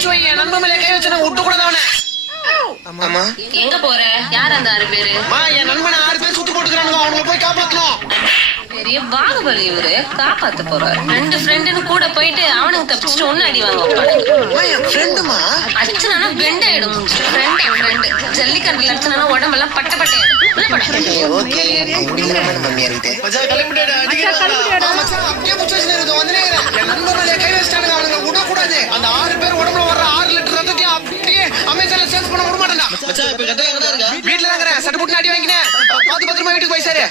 மூச்சு வை, என் நண்பன் மேல கை வச்சு விட்டு கூட அவனை. அம்மா எங்க போற? யார் அந்த 6 பேரு? என் நண்பனை 6 பேர் சுட்டு போட்டுக்கிறானுங்க, அவங்களை போய் காப்பாத்தணும். பெரிய பாகுபலி இவரு, காப்பாத்த போறாரு. 2 ஃப்ரெண்டுன்னு கூட போயிட்டு அவனுக்கு தப்பிச்சுட்டு ஒண்ணு அடி வாங்க. என் ஃப்ரெண்டுமா? அடிச்சனா பெண்ட் ஆயிடும். ஃப்ரெண்ட் ஜல்லிக்கட்டுல அடிச்சனா உடம்பெல்லாம் பட்ட பட்டையாயிடும். ஓகே மம்மியா இருக்குது என் நண்பன் மேல கை வச்சிட்டானுங்க, அவனுங்க விடக்கூடாது. அந்த 6 பேர் உடம்புல வர்ற 6 லிட்டர் ரத்தத்தையும் அப்படியே அமேசான்ல சேல்ஸ் பண்ண விட மாட்டேன்டா. வீட்டுல தாங்க சட்டை போட்டு அடி வாங்கினேன். பார்த்து பத்திரமா வீட்டுக்கு போய் சாரு.